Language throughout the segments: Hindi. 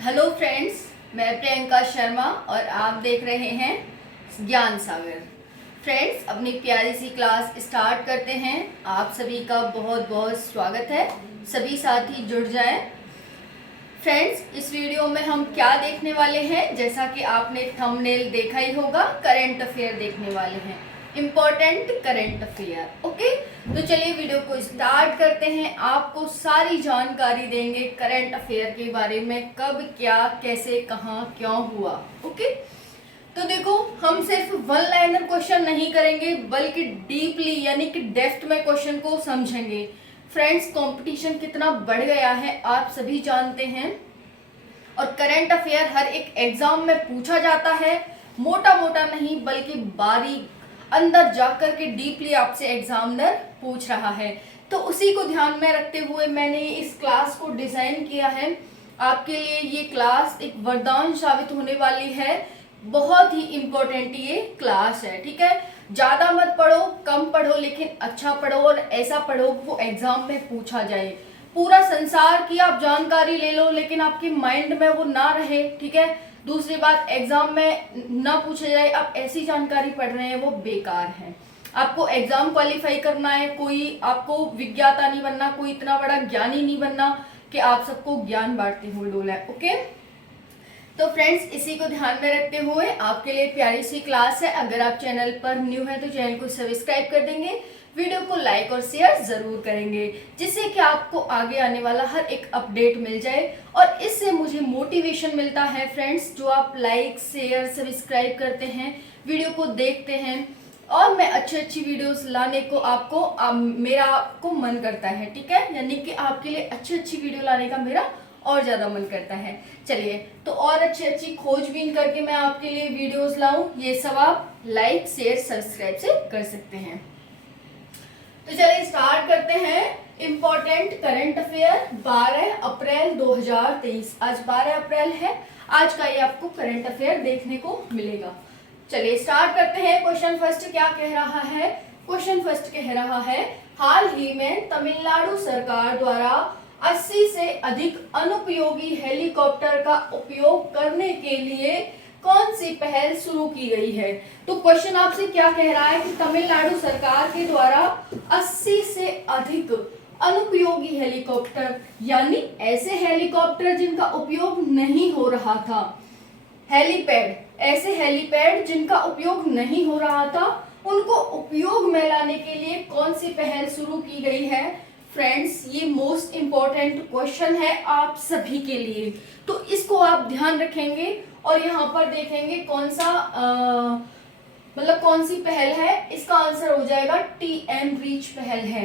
हेलो फ्रेंड्स, मैं प्रियंका शर्मा और आप देख रहे हैं ज्ञान सागर। फ्रेंड्स, अपनी प्यारी सी क्लास स्टार्ट करते हैं। आप सभी का बहुत बहुत स्वागत है। सभी साथी जुड़ जाएं। फ्रेंड्स, इस वीडियो में हम क्या देखने वाले हैं, जैसा कि आपने थंबनेल देखा ही होगा, करंट अफेयर देखने वाले हैं। Important current affair. ओके, तो चलिए वीडियो को स्टार्ट करते हैं। आपको सारी जानकारी देंगे करंट अफेयर के बारे में, कब क्या कैसे कहाँ क्यों हुआ। ओके, तो देखो, हम सिर्फ वन लाइनर क्वेश्चन नहीं करेंगे बल्कि डीपली यानी कि डेप्थ में क्वेश्चन को समझेंगे। फ्रेंड्स, कंपटीशन कितना बढ़ गया है आप सभी जानते हैं, और करंट अफेयर हर एक एग्जाम में पूछा जाता है। मोटा मोटा नहीं बल्कि बारीक अंदर जाकर के डीपली आपसे एग्जामिनर पूछ रहा है। तो उसी को ध्यान में रखते हुए मैंने इस क्लास को डिजाइन किया है। आपके लिए ये क्लास एक वरदान साबित होने वाली है। बहुत ही इम्पोर्टेंट ये क्लास है, ठीक है। ज्यादा मत पढ़ो, कम पढ़ो, लेकिन अच्छा पढ़ो और ऐसा पढ़ो वो एग्जाम में पूछा जाए। पूरा संसार की आप जानकारी ले लो लेकिन आपके माइंड में वो ना रहे, ठीक है। दूसरी बात, एग्जाम में ना पूछा जाए आप ऐसी जानकारी पढ़ रहे हैं वो बेकार है। आपको एग्जाम क्वालिफाई करना है, कोई आपको विज्ञाता नहीं बनना, कोई इतना बड़ा ज्ञानी नहीं बनना कि आप सबको ज्ञान बांटते हुए डोला है। ओके, तो फ्रेंड्स, इसी को ध्यान में रखते हुए आपके लिए प्यारी सी क्लास है। अगर आप चैनल पर न्यू है तो चैनल को सब्सक्राइब कर देंगे, वीडियो को लाइक और शेयर जरूर करेंगे, जिससे कि आपको आगे आने वाला हर एक अपडेट मिल जाए। और इससे मुझे मोटिवेशन मिलता है फ्रेंड्स, जो आप लाइक शेयर सब्सक्राइब करते हैं, वीडियो को देखते हैं, और मैं अच्छी वीडियोस लाने को मेरा आपको मन करता है, ठीक है। यानी कि आपके लिए अच्छी वीडियो लाने का मेरा और ज्यादा मन करता है। चलिए, तो और अच्छी खोजबीन करके मैं आपके लिए वीडियोस लाऊं, ये सब आप लाइक शेयर सब्सक्राइब से कर सकते हैं। तो चलिए स्टार्ट करते हैं। इम्पोर्टेंट करंट अफेयर 12 अप्रैल 2023। आज 12 अप्रैल है, आज का ये आपको करंट अफेयर देखने को मिलेगा। चलिए स्टार्ट करते हैं। क्वेश्चन फर्स्ट क्या कह रहा है? क्वेश्चन फर्स्ट कह रहा है, हाल ही में तमिलनाडु सरकार द्वारा 80 से अधिक अनुपयोगी हेलीकॉप्टर का उपयोग करने के लिए कौन सी पहल शुरू की गई है? तो क्वेश्चन आपसे क्या कह रहा है कि तमिलनाडु सरकार के द्वारा 80 से अधिक अनुपयोगी हेलीकॉप्टर, यानी ऐसे हेलीकॉप्टर जिनका उपयोग नहीं हो रहा था, हेलीपैड, ऐसे हेलीपैड जिनका उपयोग नहीं हो रहा था, उनको उपयोग में लाने के लिए कौन सी पहल शुरू की गई है? फ्रेंड्स, ये मोस्ट इम्पोर्टेंट क्वेश्चन है आप सभी के लिए, तो इसको आप ध्यान रखेंगे और यहाँ पर देखेंगे कौन सा मतलब कौन सी पहल है। इसका आंसर हो जाएगा TN रीच पहल है।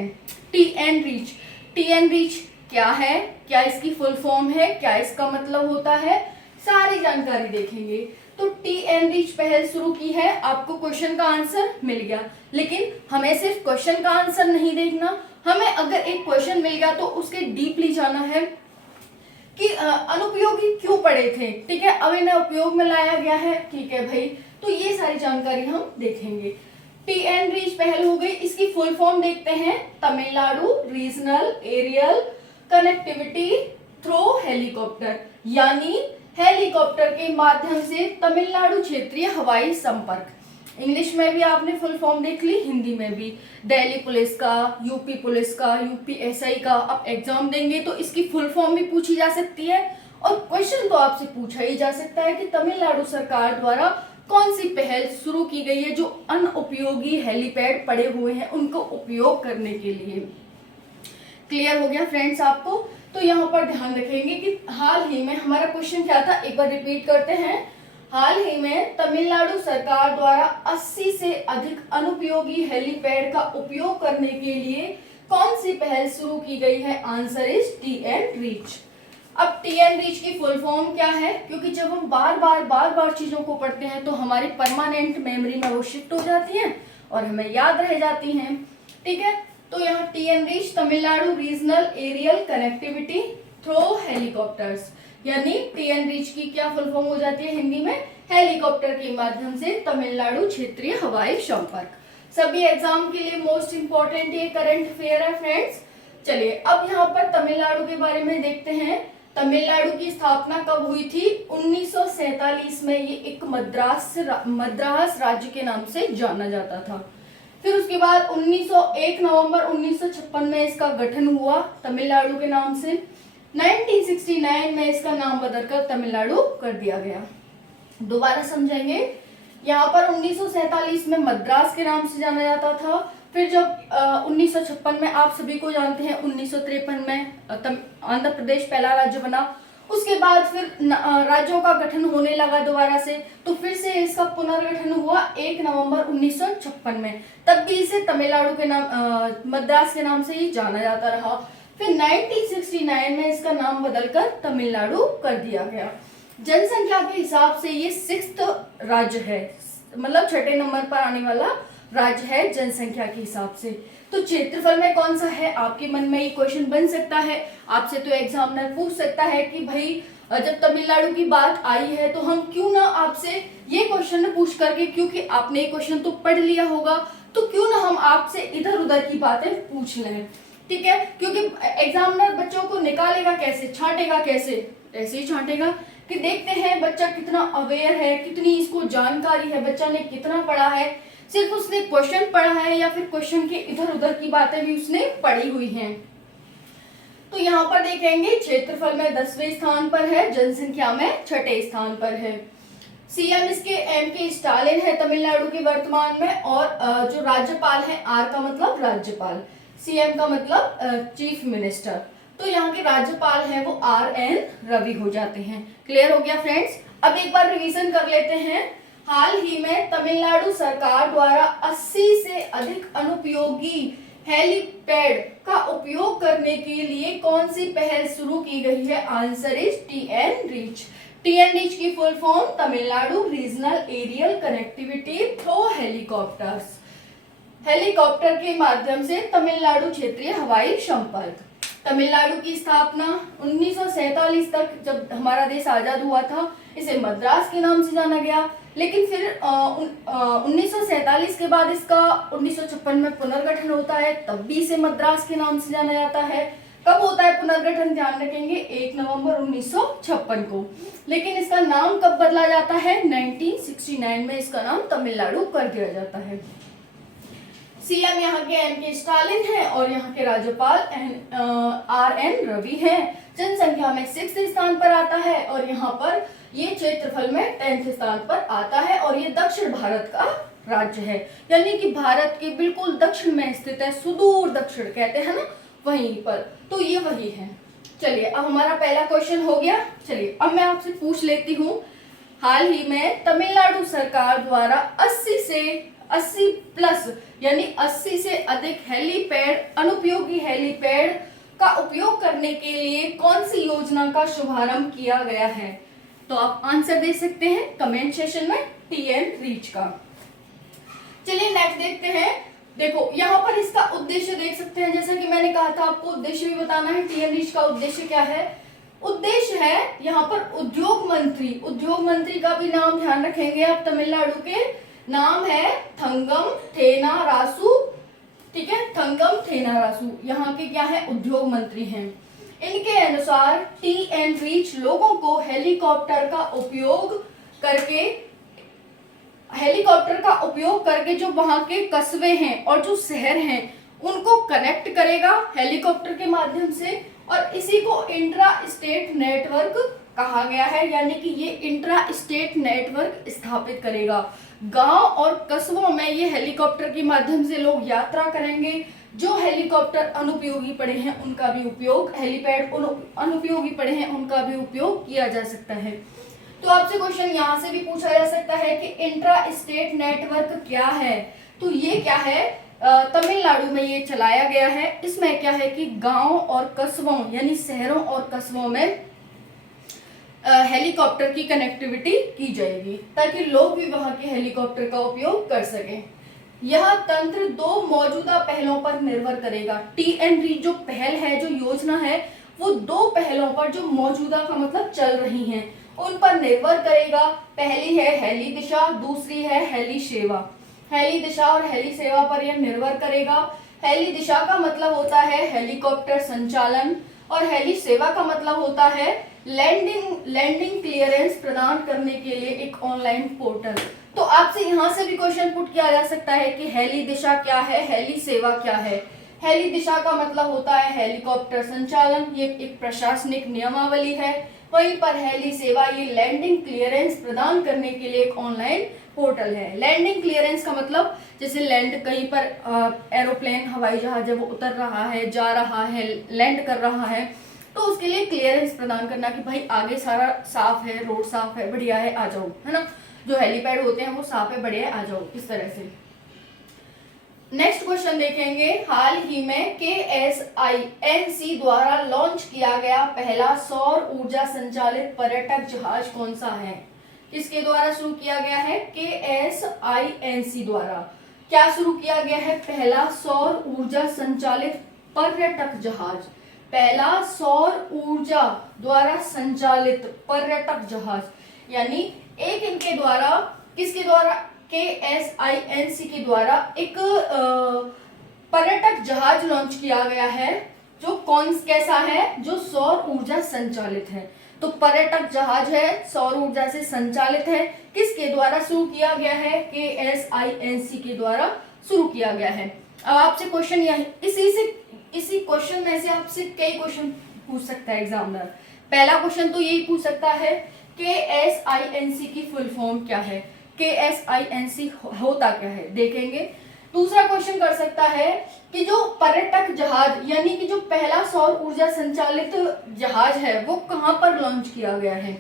TN रीच, TN रीच क्या है, क्या इसकी फुल फॉर्म है, क्या इसका मतलब होता है, सारी जानकारी देखेंगे। तो TN रीच पहल शुरू की है, आपको क्वेश्चन का आंसर मिल गया। लेकिन हमें सिर्फ क्वेश्चन का आंसर नहीं देखना, हमें अगर एक क्वेश्चन मिल गया तो उसके डीपली जाना है कि अनुपयोगी क्यों पड़े थे, ठीक है। अब इन्हें उपयोग में लाया गया है, ठीक है भाई, तो ये सारी जानकारी हम देखेंगे। TN रीच पहल हो गई, इसकी फुल फॉर्म देखते हैं, Tamil Nadu regional aerial connectivity through helicopter, यानी हेलीकॉप्टर के माध्यम से तमिलनाडु क्षेत्रीय हवाई संपर्क। इंग्लिश में भी आपने फुल फॉर्म देख ली, हिंदी में भी। दिल्ली पुलिस का, यूपी पुलिस का, UPSI का आप एग्जाम देंगे तो इसकी फुल फॉर्म भी पूछी जा सकती है, और क्वेश्चन तो आपसे पूछा ही जा सकता है कि तमिलनाडु सरकार द्वारा कौन सी पहल शुरू की गई है जो अनुपयोगी हेलीपैड पड़े हुए हैं उनको उपयोग करने के लिए। क्लियर हो गया फ्रेंड्स आपको? तो यहाँ पर ध्यान रखेंगे कि हाल ही में हमारा क्वेश्चन क्या था, एक बार रिपीट करते हैं। हाल ही में तमिलनाडु सरकार द्वारा 80 से अधिक अनुपयोगी हेलीपैड का उपयोग करने के लिए कौन सी पहल शुरू की गई है? Answer is TN reach. अब TN रीच की फुल फॉर्म क्या है? क्योंकि जब हम बार बार चीजों को पढ़ते हैं तो हमारी परमानेंट मेमोरी में वो शिफ्ट हो जाती हैं और हमें याद रह जाती हैं, ठीक है। तो यहाँ TN reach, Tamil Nadu regional aerial connectivity through helicopters, यानी TN रीच की क्या फुल फॉर्म हो जाती है हिंदी में? हेलीकॉप्टर के माध्यम से तमिलनाडु क्षेत्रीय हवाई संपर्क। सभी एग्जाम के लिए मोस्ट इंपोर्टेंट ये करंट अफेयर है फ्रेंड्स। चलिए अब यहाँ पर तमिलनाडु के बारे में देखते हैं। तमिलनाडु की स्थापना कब हुई थी? 1947 में। ये एक मद्रास राज्य के नाम से जाना जाता था। फिर उसके बाद 1 नवंबर 1956 में इसका गठन हुआ तमिलनाडु के नाम से। 1969 में इसका नाम बदलकर तमिलनाडु कर दिया गया। दोबारा समझेंगे। यहाँ पर 1947 में मद्रास के नाम से जाना जाता था। फिर जब 1956 में, आप सभी को जानते हैं, 1953 में आंध्र प्रदेश पहला राज्य बना। उसके बाद फिर राज्यों का गठन होने लगा दोबारा से, तो फिर से इसका पुनर्गठन हुआ 1 नवंबर 1956 में। तब भी इसे तमिलनाडु के नाम, मद्रास के नाम से ही जाना जाता रहा। फिर 1969 में इसका नाम बदलकर तमिलनाडु कर दिया गया। जनसंख्या के हिसाब से ये 6th राज्य है, मतलब 6ठे नंबर पर आने वाला राज्य है जनसंख्या के हिसाब से। तो क्षेत्रफल में कौन सा है? आपके मन में ये क्वेश्चन बन सकता है। आपसे तो एग्जामिनर पूछ सकता है कि भाई जब तमिलनाडु की बात आई है तो हम क्यों ना आपसे ये क्वेश्चन पूछ करके, क्योंकि आपने ये क्वेश्चन तो पढ़ लिया होगा, तो क्यों ना हम आपसे इधर उधर की बातें पूछ लें। ठीक है, क्योंकि एग्जामिनर बच्चों को निकालेगा कैसे, छांटेगा कैसे? ऐसे ही छांटेगा कि देखते हैं बच्चा कितना अवेयर है, कितनी इसको जानकारी है, बच्चा ने कितना पढ़ा है, सिर्फ उसने क्वेश्चन पढ़ा है या फिर क्वेश्चन के इधर उधर की बातें भी उसने पढ़ी हुई हैं। तो यहाँ पर देखेंगे क्षेत्रफल में 10वें स्थान पर है, जनसंख्या में 6ठे स्थान पर है। सीएम इसके M.K. स्टालिन है तमिलनाडु के वर्तमान में, और जो राज्यपाल है, आर का मतलब राज्यपाल, सीएम का मतलब चीफ मिनिस्टर, तो यहाँ के राज्यपाल हैं वो RN रवि हो जाते हैं। क्लियर हो गया फ्रेंड्स? अब एक बार रिवीजन कर लेते हैं। हाल ही में तमिलनाडु सरकार द्वारा 80 से अधिक अनुपयोगी हेलीपैड का उपयोग करने के लिए कौन सी पहल शुरू की गई है? Answer is TN reach. TN reach की full form Tamil Nadu regional aerial connectivity through helicopters. Helicopter के माध्यम से तमिलनाडु क्षेत्रीय हवाई संपर्क। तमिलनाडु की स्थापना 1947 तक, जब हमारा देश आजाद हुआ था, इसे मद्रास के नाम से जाना गया। लेकिन फिर 1947 के बाद इसका 1956 में पुनर्गठन होता है, तब भी इसे मद्रास के नाम से जाना जाता है। कब होता है पुनर्गठन? ध्यान रखेंगे 1 नवंबर 1956 को। लेकिन इसका नाम कब बदला जाता है? 1969 में इसका नाम तमिलनाडु कर दिया जाता है। सीएम यहाँ के M.K. स्टालिन है और यहाँ के राज्यपाल RN रवि है। जनसंख्या में 6th स्थान पर आता है और यहाँ पर ये क्षेत्रफल में 10th स्थान पर आता है, और ये दक्षिण भारत का राज्य है, यानी कि भारत के बिल्कुल दक्षिण में स्थित है, सुदूर दक्षिण कहते हैं ना, वहीं पर। तो ये वही है। चलिए, अब हमारा पहला क्वेश्चन हो गया। चलिए, अब मैं आपसे पूछ लेती हूँ, हाल ही में तमिलनाडु सरकार द्वारा 80 प्लस यानी 80 से अधिक हेलीपैड, अनुपयोगी हेलीपैड का उपयोग करने के लिए कौन सी योजना का शुभारंभ किया गया है? तो आप आंसर दे सकते हैं कमेंट सेशन में, TN रीच का। चलिए नेक्स्ट देखते हैं। देखो यहाँ पर इसका उद्देश्य देख सकते हैं, जैसा कि मैंने कहा था आपको उद्देश्य भी बताना है। TN रीच का उद्देश्य क्या है? उद्देश्य है यहाँ पर उद्योग मंत्री। उद्योग मंत्री का भी नाम ध्यान रखेंगे आप, तमिलनाडु के नाम है थंगम थेना रासु। ठीक है, थंगम थेना रासु यहाँ के क्या है? उद्योग मंत्री हैं। इनके अनुसार TN रीच लोगों को हेलीकॉप्टर का उपयोग करके जो वहां के कस्बे हैं और जो शहर हैं उनको कनेक्ट करेगा हेलीकॉप्टर के माध्यम से, और इसी को इंट्रा स्टेट नेटवर्क कहा गया है, यानी कि ये इंट्रा स्टेट नेटवर्क स्थापित करेगा। गांव और कस्बों में ये हेलीकॉप्टर के माध्यम से लोग यात्रा करेंगे। जो हेलीकॉप्टर अनुपयोगी पड़े हैं उनका भी उपयोग, हेलीपैड अनुपयोगी पड़े हैं उनका भी उपयोग किया जा सकता है। तो आपसे क्वेश्चन यहाँ से भी पूछा जा सकता है कि इंट्रा स्टेट नेटवर्क क्या है? तो ये क्या है? तमिलनाडु में ये चलाया गया है। इसमें क्या है कि गांव और कस्बों यानी शहरों और कस्बों में हेलीकॉप्टर की कनेक्टिविटी की जाएगी ताकि लोग भी वहां के हेलीकॉप्टर का उपयोग कर सकें। यह तंत्र दो मौजूदा पहलों पर निर्भर करेगा। TN रीच जो पहल है, जो योजना है, वो दो पहलों पर जो मौजूदा का मतलब चल रही हैं उन पर निर्भर करेगा। पहली है हेली दिशा, दूसरी है हेली सेवा। हेली दिशा और हेली सेवा पर यह निर्भर करेगा। हेली दिशा का मतलब होता है हेलीकॉप्टर संचालन, और हेली सेवा का मतलब होता है लैंडिंग क्लियरेंस प्रदान करने के लिए एक ऑनलाइन पोर्टल। तो आपसे यहाँ से भी क्वेश्चन पुट किया जा सकता है कि हेली दिशा क्या है, हेली सेवा क्या है। हेली दिशा का मतलब होता है हेलीकॉप्टर संचालन, ये एक प्रशासनिक नियमावली है। वहीं पर हेली सेवा ये लैंडिंग क्लियरेंस प्रदान करने के लिए एक ऑनलाइन पोर्टल है। लैंडिंग क्लियरेंस का मतलब जैसे लैंड कहीं पर एरोप्लेन हवाई जहाज जब उतर रहा है, जा रहा है, लैंड कर रहा है, तो उसके लिए क्लियरेंस प्रदान करना कि भाई आगे सारा साफ है, रोड साफ है, बढ़िया है, आ जाओ, है ना। जो हेलीपैड होते हैं वो साफ है, बढ़िया है, आ जाओ, इस तरह से। नेक्स्ट क्वेश्चन देखेंगे। हाल ही में KSINC द्वारा लॉन्च किया गया पहला सौर ऊर्जा संचालित पर्यटक जहाज कौन सा है? किसके द्वारा शुरू किया गया है? KSINC द्वारा क्या शुरू किया गया है? पहला सौर ऊर्जा संचालित पर्यटक जहाज। पहला सौर ऊर्जा द्वारा संचालित पर्यटक जहाज, यानी एक इनके द्वारा, किसके द्वारा? KSINC के द्वारा एक पर्यटक जहाज लॉन्च किया गया है जो कैसा है? जो सौर ऊर्जा संचालित है। तो पर्यटक जहाज है, सौर ऊर्जा से संचालित है। किसके द्वारा शुरू किया गया है? KSINC के द्वारा शुरू किया गया है। अब आपसे क्वेश्चन यही, इसी क्वेश्चन में से आपसे कई क्वेश्चन पूछ सकता है एग्जामिनर। पहला क्वेश्चन तो यही पूछ सकता है KSINC की फुल फॉर्म क्या है, KSINC होता क्या है, देखेंगे। दूसरा क्वेश्चन कर सकता है कि जो पर्यटक जहाज यानी कि जो पहला सौर ऊर्जा संचालित जहाज है वो कहां पर लॉन्च किया गया है?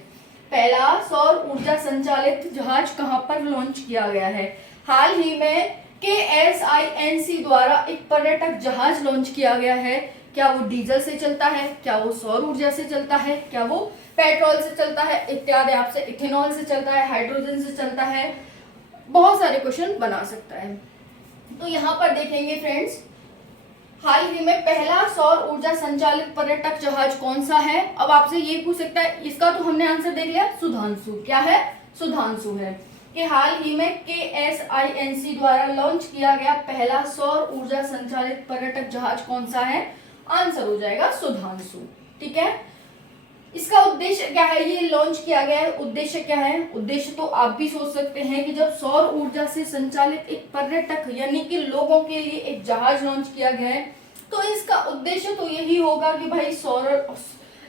पहला सौर ऊर्जा संचालित जहाज कहां पर लॉन्च किया गया है? हाल ही में KSINC द्वारा एक पर्यटक जहाज लॉन्च किया गया है। क्या वो डीजल से चलता है, क्या वो सौर ऊर्जा से चलता है, क्या वो पेट्रोल से चलता है, इत्यादि, आपसे इथेनॉल से चलता है, हाइड्रोजन से चलता है, बहुत सारे क्वेश्चन बना सकता है। तो यहाँ पर देखेंगे फ्रेंड्स, हाल ही में पहला सौर ऊर्जा संचालित पर्यटक जहाज कौन सा है? अब आपसे ये पूछ सकता है, इसका तो हमने आंसर देख लिया, सुधांशु। क्या है? सुधांशु है। कि हाल ही में KSINC द्वारा लॉन्च किया गया पहला सौर ऊर्जा संचालित पर्यटक जहाज कौन सा है? आंसर हो जाएगा सुधांशु। ठीक है। इसका उद्देश्य क्या है? ये लॉन्च किया गया है, उद्देश्य क्या है? उद्देश्य तो आप भी सोच सकते हैं कि जब सौर ऊर्जा से संचालित एक पर्यटक यानी कि लोगों के लिए एक जहाज लॉन्च किया गया है, तो इसका उद्देश्य तो यही होगा कि भाई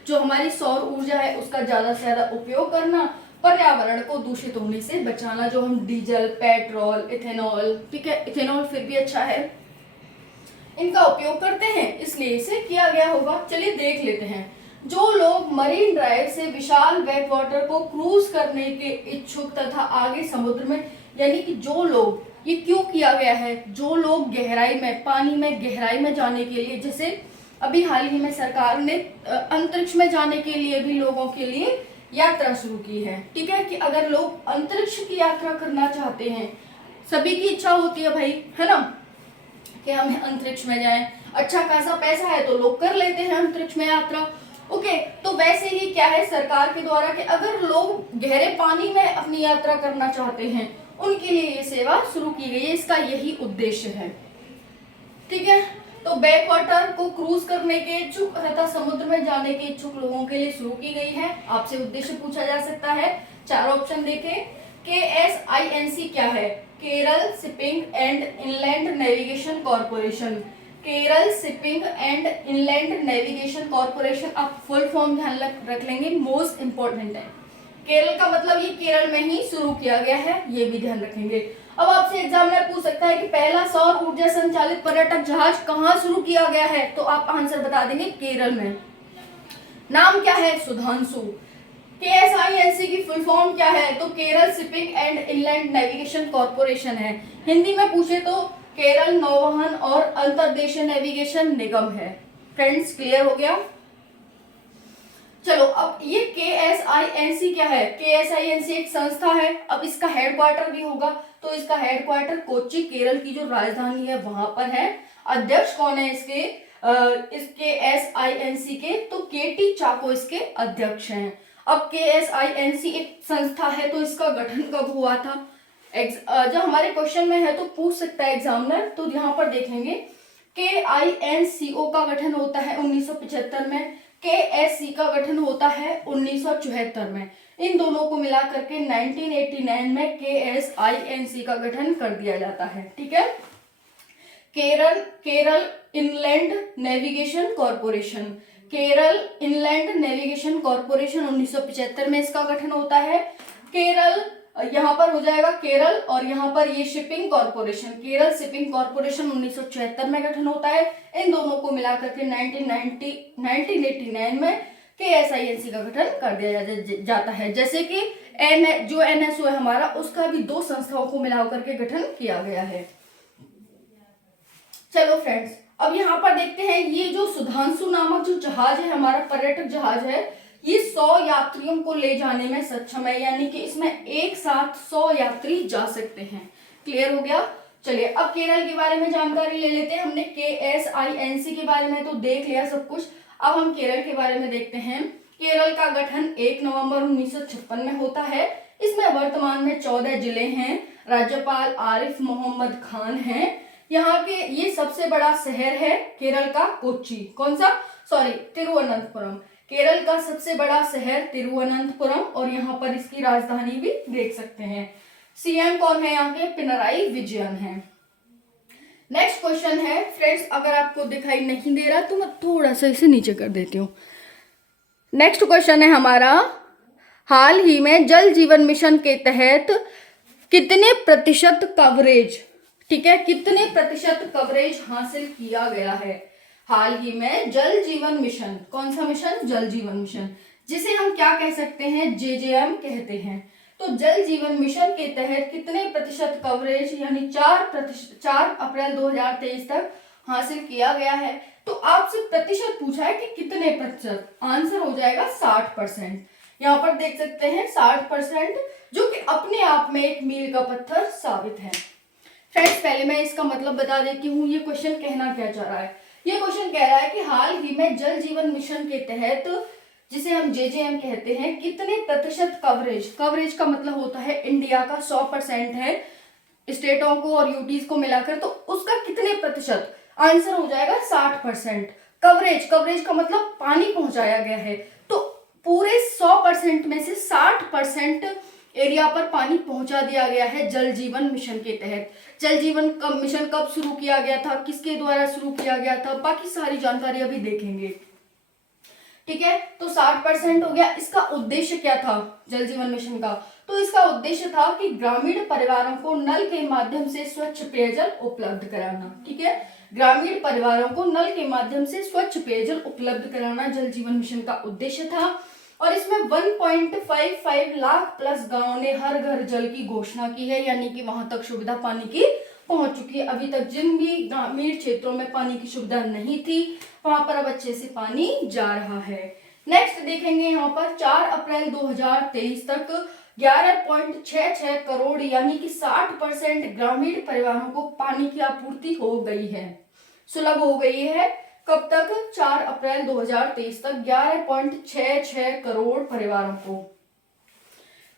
जो हमारी सौर ऊर्जा है उसका ज्यादा से ज्यादा उपयोग करना, पर्यावरण को दूषित होने से बचाना। जो हम डीजल, पेट्रोल, इथेनॉल, ठीक है, इथेनॉल फिर भी अच्छा है, इनका उपयोग करते हैं, इसलिए इसे किया गया होगा। चलिए देख लेते हैं। जो लोग मरीन ड्राइव से विशाल बैक वाटर को क्रूज करने के इच्छुक तथा आगे समुद्र में, यानी कि जो लोग, ये क्यों किया गया है? जो लोग गहराई में, पानी में गहराई में जाने के लिए, जैसे अभी हाल ही में सरकार ने अंतरिक्ष में जाने के लिए भी लोगों के लिए यात्रा शुरू की है। ठीक है, कि अगर लोग अंतरिक्ष की यात्रा करना चाहते हैं, सभी की इच्छा होती है भाई, है ना, कि हम अंतरिक्ष में जाएं, अच्छा खासा पैसा है तो लोग कर लेते हैं अंतरिक्ष में यात्रा। ओके, तो वैसे ही क्या है सरकार के द्वारा कि अगर लोग गहरे पानी में अपनी यात्रा करना चाहते हैं उनके लिए ये सेवा शुरू की गई है, इसका यही उद्देश्य है। ठीक है, तो बैक वाटर को क्रूज करने के इच्छुक तथा समुद्र में जाने के इच्छुक लोगों के लिए शुरू की गई है। आपसे उद्देश्य पूछा जा सकता है, चार ऑप्शन देखें। KSINC क्या है? Kerala shipping and inland navigation corporation. Kerala shipping and inland navigation corporation, आप फुल फॉर्म ध्यान रख लेंगे, मोस्ट इंपॉर्टेंट है। केरल का मतलब ये केरल में ही शुरू किया गया है, ये भी ध्यान रखेंगे। अब आपसे एग्जामिनर पूछ सकता है कि पहला सौर ऊर्जा संचालित पर्यटक जहाज कहाँ शुरू किया गया है, तो आप आंसर बता देंगे केरल में। नाम क्या है? सुधांशु। KSINC की फुल फॉर्म क्या है? तो Kerala shipping and inland navigation corporation है। हिंदी में पूछे तो केरल नौवहन और अंतर्देशीय नेविगेशन निगम है। फ्रेंड्स, क्लियर हो गया? चलो, अब ये KSINC क्या है? KSINC एक संस्था है। अब इसका हेडक्वार्टर भी होगा, तो इसका हेडक्वार्टर कोच्चि, केरल की जो राजधानी है वहां पर है। अध्यक्ष कौन है इसके? KSINC के? तो KT चाको इसके अध्यक्ष हैं। अब KSINC एक संस्था है, तो इसका गठन कब हुआ था? जब हमारे क्वेश्चन में है तो पूछ सकता है एग्जामिनर। तो यहाँ पर देखेंगे KINCO का गठन होता है 1975 में। KSC का गठन होता है 1974 में। इन दोनों को मिला करके 1989 में KSINC का गठन कर दिया जाता है। ठीक है। Kerala inland navigation corporation, Kerala inland navigation corporation 1975 में इसका गठन होता है। केरल यहाँ पर हो जाएगा केरल, और यहाँ पर ये shipping corporation, Kerala shipping corporation 1974 में गठन होता है। इन दोनों को मिलाकर के 1989 में KSINC का गठन कर दिया जाता है। जैसे कि जो NSO है हमारा, उसका भी 2 संस्थाओं को मिलाकर के गठन किया गया है। चलो फ्रेंड्स, अब यहाँ पर देखते हैं ये जो सुधांशु नामक जो जहाज है हमारा, पर्यटक जहाज है, ये 100 यात्रियों को ले जाने में सक्षम है, यानी कि इसमें एक साथ 100 यात्री जा सकते हैं। क्लियर हो गया। चलिए अब केरल के बारे में जानकारी ले लेते हैं। हमने KSINC के बारे में तो देख लिया सब कुछ, अब हम केरल के बारे में देखते हैं। केरल का गठन 1 नवंबर 1956 में होता है। इसमें वर्तमान में 14 जिले हैं। राज्यपाल आरिफ मोहम्मद खान हैं। यहाँ के ये सबसे बड़ा शहर है केरल का कोच्चि, कौन सा, सॉरी, तिरुवनंतपुरम। केरल का सबसे बड़ा शहर तिरुवनंतपुरम, और यहाँ पर इसकी राजधानी भी देख सकते हैं। CM कौन है यहाँ के, पिनराई विजयन है। नेक्स्ट क्वेश्चन है फ्रेंड्स, अगर आपको दिखाई नहीं दे रहा तो मैं थोड़ा सा इसे नीचे कर देती हूँ। नेक्स्ट क्वेश्चन है हमारा, हाल ही में जल जीवन मिशन के तहत कितने प्रतिशत कवरेज, ठीक है, कितने प्रतिशत कवरेज हासिल किया गया है। हाल ही में जल जीवन मिशन, कौन सा मिशन, जल जीवन मिशन, जिसे हम क्या कह सकते हैं, JJM कहते हैं। तो जल जीवन मिशन के तहत कितने प्रतिशत कवरेज, यानी 4 अप्रैल 2023 तक हासिल किया गया है। तो आपसे प्रतिशत पूछा है कि कितने प्रतिशत, आंसर हो जाएगा 60%। यहाँ पर देख सकते हैं 60%, जो कि अपने आप में एक मील का पत्थर साबित है। फ्रेंड्स, पहले मैं इसका मतलब बता देती हूँ, ये क्वेश्चन कहना क्या चाह रहा है। ये क्वेश्चन कह रहा है कि हाल ही में जल जीवन मिशन के तहत, जिसे हम JJM कहते हैं, कितने प्रतिशत कवरेज, कवरेज का मतलब होता है इंडिया का 100% है, स्टेटों को और यूटीज को मिलाकर, तो उसका कितने प्रतिशत, आंसर हो जाएगा 60%। कवरेज का मतलब पानी पहुंचाया गया है, तो पूरे 100% में से 60% एरिया पर पानी पहुंचा दिया गया है जल जीवन मिशन के तहत। जल जीवन मिशन कब शुरू किया गया था, किसके द्वारा शुरू किया गया था, बाकी सारी जानकारी अभी देखेंगे। ठीक है, तो 60% हो गया। इसका उद्देश्य क्या था जल जीवन मिशन का, तो इसका उद्देश्य था कि ग्रामीण परिवारों को नल के माध्यम से स्वच्छ पेयजल उपलब्ध कराना। ठीक है, ग्रामीण परिवारों को नल के माध्यम से स्वच्छ पेयजल उपलब्ध कराना जल जीवन मिशन का उद्देश्य था। और इसमें 1.55 लाख प्लस गांव ने हर घर जल की घोषणा की है, यानी कि वहां तक सुविधा पानी की पहुंच चुकी है। अभी तक जिन भी ग्रामीण क्षेत्रों में पानी की सुविधा नहीं थी, वहां पर अब अच्छे से पानी जा रहा है। नेक्स्ट देखेंगे यहाँ पर 4 अप्रैल 2023 तक 11.66 करोड़, यानी कि 60% ग्रामीण परिवारों को पानी की आपूर्ति हो गई है, सुलभ हो गई है। कब तक, 4 अप्रैल 2023 तक 11.66 करोड़ परिवारों को।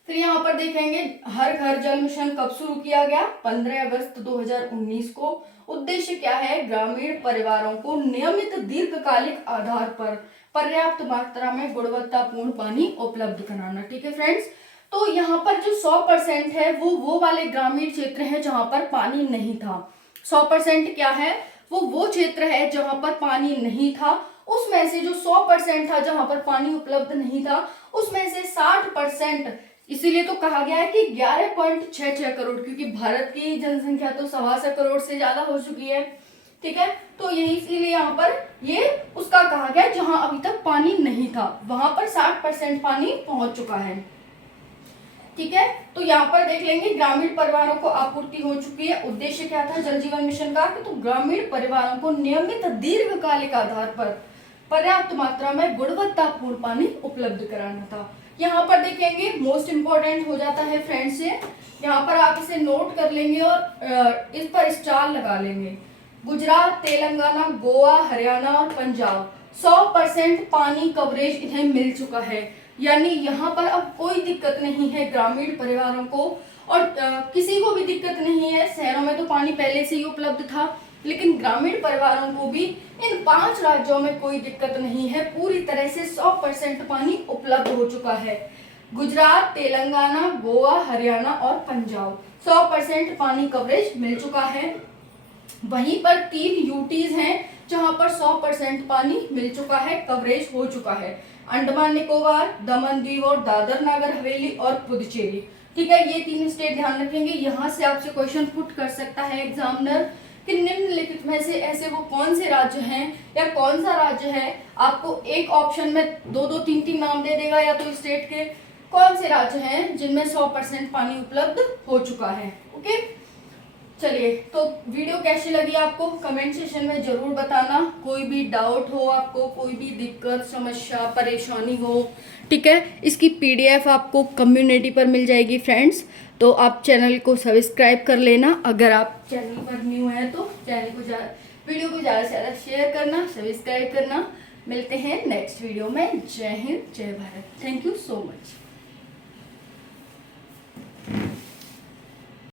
फिर यहाँ पर देखेंगे हर घर जल मिशन कब शुरू किया गया, 15 अगस्त 2019 को। उद्देश्य क्या है, ग्रामीण परिवारों को नियमित दीर्घकालिक आधार पर पर्याप्त मात्रा में गुणवत्तापूर्ण पानी उपलब्ध कराना। ठीक है फ्रेंड्स, तो यहाँ पर जो 100% है वो वाले ग्रामीण क्षेत्र है जहां पर पानी नहीं था। 100% क्या है, वो क्षेत्र है जहां पर पानी नहीं था। उसमें से जो 100% था जहां पर पानी उपलब्ध नहीं था, उसमें से 60%, इसीलिए तो कहा गया है कि 11.66 करोड़, क्योंकि भारत की जनसंख्या तो 1.25 करोड़ से ज्यादा हो चुकी है। ठीक है, तो यही इसीलिए यहाँ पर ये उसका कहा गया जहां अभी तक पानी नहीं था, वहां पर 60% पानी पहुंच चुका है। ठीक है, तो यहाँ पर देख लेंगे ग्रामीण परिवारों को आपूर्ति हो चुकी है। उद्देश्य क्या था जल जीवन मिशन का, तो ग्रामीण परिवारों को नियमित दीर्घकालिक आधार पर पर्याप्त मात्रा में गुणवत्तापूर्ण पानी उपलब्ध कराना था। यहाँ पर देखेंगे मोस्ट इंपॉर्टेंट हो जाता है फ्रेंड्स, यहाँ पर आप इसे नोट कर लेंगे और इस पर स्टार लगा लेंगे। गुजरात, तेलंगाना, गोवा, हरियाणा और पंजाब 100% पानी कवरेज इन्हें मिल चुका है, यानी यहाँ पर अब कोई दिक्कत नहीं है ग्रामीण परिवारों को, और किसी को भी दिक्कत नहीं है। शहरों में तो पानी पहले से ही उपलब्ध था, लेकिन ग्रामीण परिवारों को भी इन 5 राज्यों में कोई दिक्कत नहीं है, पूरी तरह से 100% पानी उपलब्ध हो चुका है। गुजरात, तेलंगाना, गोवा, हरियाणा और पंजाब 100% पानी कवरेज मिल चुका है। वहीं पर 3 यूटीज हैं जहां पर 100% पानी मिल चुका है, कवरेज हो चुका है। अंडमान निकोबार, दमन दीव और दादर नगर हवेली और पुदुचेरी। ठीक है, ये 3 स्टेट ध्यान रखेंगे। यहाँ से आपसे क्वेश्चन पुट कर सकता है एग्जामिनर कि निम्नलिखित में से ऐसे वो कौन से राज्य हैं या कौन सा राज्य है, आपको एक ऑप्शन में 2-2, 3-3 नाम दे देगा, या तो स्टेट के कौन से राज्य हैं जिनमें 100% पानी उपलब्ध हो चुका है। ओके, चलिए, तो वीडियो कैसी लगी आपको कमेंट सेशन में जरूर बताना। कोई भी डाउट हो आपको, कोई भी दिक्कत, समस्या, परेशानी हो, ठीक है, इसकी पीडीएफ आपको कम्युनिटी पर मिल जाएगी फ्रेंड्स। तो आप चैनल को सब्सक्राइब कर लेना। अगर आप चैनल पर न्यू हैं तो चैनल को वीडियो को ज़्यादा से ज़्यादा शेयर करना, सब्सक्राइब करना। मिलते हैं नेक्स्ट वीडियो में। जय हिंद, जय Bharat. Thank you so much.